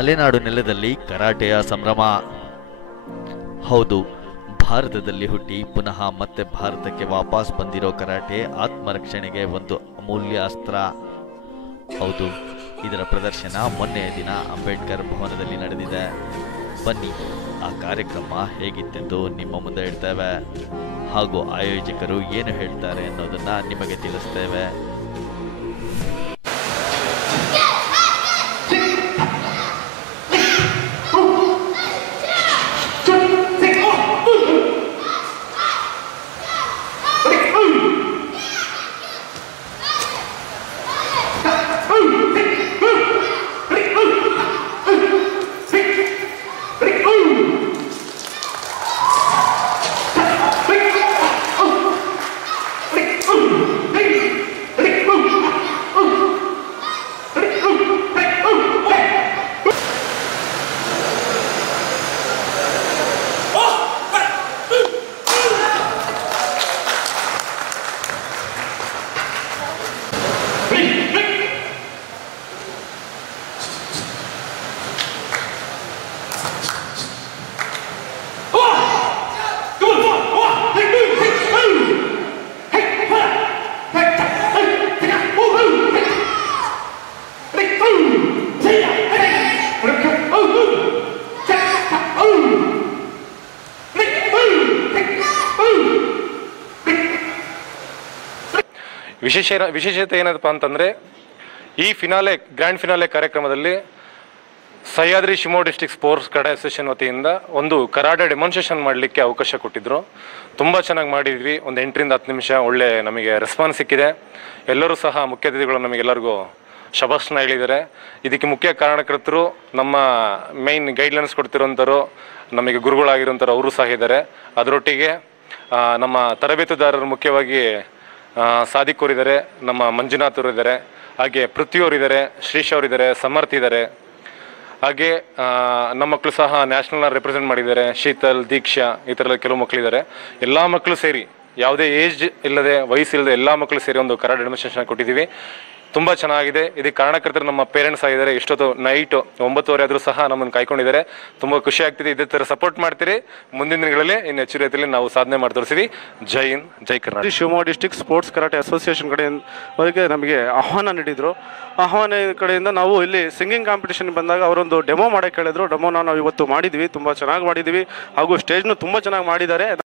ಮಲೆನಾಡು ನೆಲದಲ್ಲಿ ಕರಾಟೆಯ ಸಂಭ್ರಮ. ಹೌದು, ಭಾರತದಲ್ಲಿ ಹುಟ್ಟಿ ಪುನಃ ಮತ್ತೆ ಭಾರತಕ್ಕೆ ವಾಪಸ್ ಬಂದಿರೋ ಕರಾಟೆ ಆತ್ಮರಕ್ಷಣೆಗೆ ಒಂದು ಅಮೂಲ್ಯ ಅಸ್ತ್ರ. ಹೌದು, ಇದರ ಪ್ರದರ್ಶನ ಮೊನ್ನೆಯ ದಿನ ಅಂಬೇಡ್ಕರ್ ಭವನದಲ್ಲಿ ನಡೆದಿದೆ. ಬನ್ನಿ, ಆ ಕಾರ್ಯಕ್ರಮ ಹೇಗಿತ್ತೆಂದು ನಿಮ್ಮ ಮುಂದೆ ಇಡ್ತೇವೆ, ಹಾಗೂ ಆಯೋಜಕರು ಏನು ಹೇಳ್ತಾರೆ ಅನ್ನೋದನ್ನ ನಿಮಗೆ ತಿಳಿಸ್ತೇವೆ. ವಿಶೇಷತೆ ಏನಪ್ಪ ಅಂತಂದರೆ, ಈ ಗ್ರ್ಯಾಂಡ್ ಫಿನಾಲೆ ಕಾರ್ಯಕ್ರಮದಲ್ಲಿ Sahyadri Shivamogga district sports karate association ವತಿಯಿಂದ ಒಂದು ಕರಾಟೆ ಡೆಮಾನ್ಸ್ಟ್ರೇಷನ್ ಮಾಡಲಿಕ್ಕೆ ಅವಕಾಶ ಕೊಟ್ಟಿದ್ದರು. ತುಂಬ ಚೆನ್ನಾಗಿ ಮಾಡಿದ್ವಿ. ಒಂದು 8 ರಿಂದ 10 ನಿಮಿಷ ಒಳ್ಳೆ ನಮಗೆ ರೆಸ್ಪಾನ್ಸ್ ಸಿಕ್ಕಿದೆ. ಎಲ್ಲರೂ ಸಹ ಮುಖ್ಯ ಅತಿಥಿಗಳು ನಮಗೆಲ್ಲರಿಗೂ ಶಭಾಷಣ ಹೇಳಿದ್ದಾರೆ. ಇದಕ್ಕೆ ಮುಖ್ಯ ಕಾರಣಕರ್ತರು ನಮ್ಮ ಮೈನ್ ಗೈಡ್ಲೈನ್ಸ್ ಕೊಡ್ತಿರೋಂಥವ್ರು, ನಮಗೆ ಗುರುಗಳಾಗಿರೋಂಥವ್ರು ಅವರು ಸಹ ಇದ್ದಾರೆ. ಅದರೊಟ್ಟಿಗೆ ನಮ್ಮ ತರಬೇತುದಾರರು ಮುಖ್ಯವಾಗಿ ಸಾದಿಕ್ ಅವರಿದ್ದಾರೆ, ನಮ್ಮ ಮಂಜುನಾಥ್ ಅವರಿದ್ದಾರೆ, ಹಾಗೆ ಪೃಥ್ವಿ ಅವರಿದ್ದಾರೆ, ಶ್ರೀಶ್ ಅವರಿದ್ದಾರೆ, ಸಮರ್ಥ್ ಇದ್ದಾರೆ. ಹಾಗೆ ನಮ್ಮ ಮಕ್ಕಳು ಸಹ ನ್ಯಾಷನಲ್ನ ರೆಪ್ರೆಸೆಂಟ್ ಮಾಡಿದ್ದಾರೆ. ಶೀತಲ್, ದೀಕ್ಷಾ, ಈ ಥರ ಕೆಲವು ಮಕ್ಕಳಿದ್ದಾರೆ. ಎಲ್ಲ ಮಕ್ಕಳು ಸೇರಿ, ಯಾವುದೇ ಏಜ್ ಇಲ್ಲದೆ, ವಯಸ್ಸಿಲ್ಲದೆ ಎಲ್ಲ ಮಕ್ಕಳು ಸೇರಿ ಒಂದು ಕರಾಟೆ ಡೆಮಾನ್ಸ್ಟ್ರೇಷನ್ ಕೊಟ್ಟಿದ್ದೀವಿ. ತುಂಬ ಚೆನ್ನಾಗಿದೆ. ಇದಕ್ಕೆ ಕಾರಣಕರ್ತರು ನಮ್ಮ ಪೇರೆಂಟ್ಸ್ ಆಗಿದ್ದಾರೆ. ಇಷ್ಟೊತ್ತು ನೈಟ್ 9:30 ಆದರೂ ಸಹ ನಮ್ಮನ್ನು ಕಾಯ್ಕೊಂಡಿದ್ದಾರೆ. ತುಂಬ ಖುಷಿ ಆಗ್ತಿದೆ. ಇದೇ ಥರ ಸಪೋರ್ಟ್ ಮಾಡ್ತೀರಿ. ಮುಂದಿನ ದಿನಗಳಲ್ಲಿ ಇನ್ನು ಹೆಚ್ಚು ರೀತಿಯಲ್ಲಿ ನಾವು ಸಾಧನೆ ಮಾಡಿ ತೋರಿಸ್ತೀವಿ. ಜೈ ಹಿಂದ್, ಜೈ Karnataka. Shivamogga district sports karate association ಕಡೆಯಿಂದ ನಮಗೆ ಆಹ್ವಾನ ನೀಡಿದರು. ಆಹ್ವಾನ ಕಡೆಯಿಂದ ನಾವು ಇಲ್ಲಿ ಸಿಂಗಿಂಗ್ ಕಾಂಪಿಟೇಷನ್ ಬಂದಾಗ ಅವರೊಂದು ಡೆಮೋ ಮಾಡೋಕ್ಕೆ ಹೇಳಿದ್ರು. ಡೆಮೋನ ನಾವು ಇವತ್ತು ಮಾಡಿದ್ವಿ. ತುಂಬ ಚೆನ್ನಾಗಿ ಮಾಡಿದ್ವಿ, ಹಾಗೂ ಸ್ಟೇಜ್ನು ತುಂಬ ಚೆನ್ನಾಗಿ ಮಾಡಿದ್ದಾರೆ.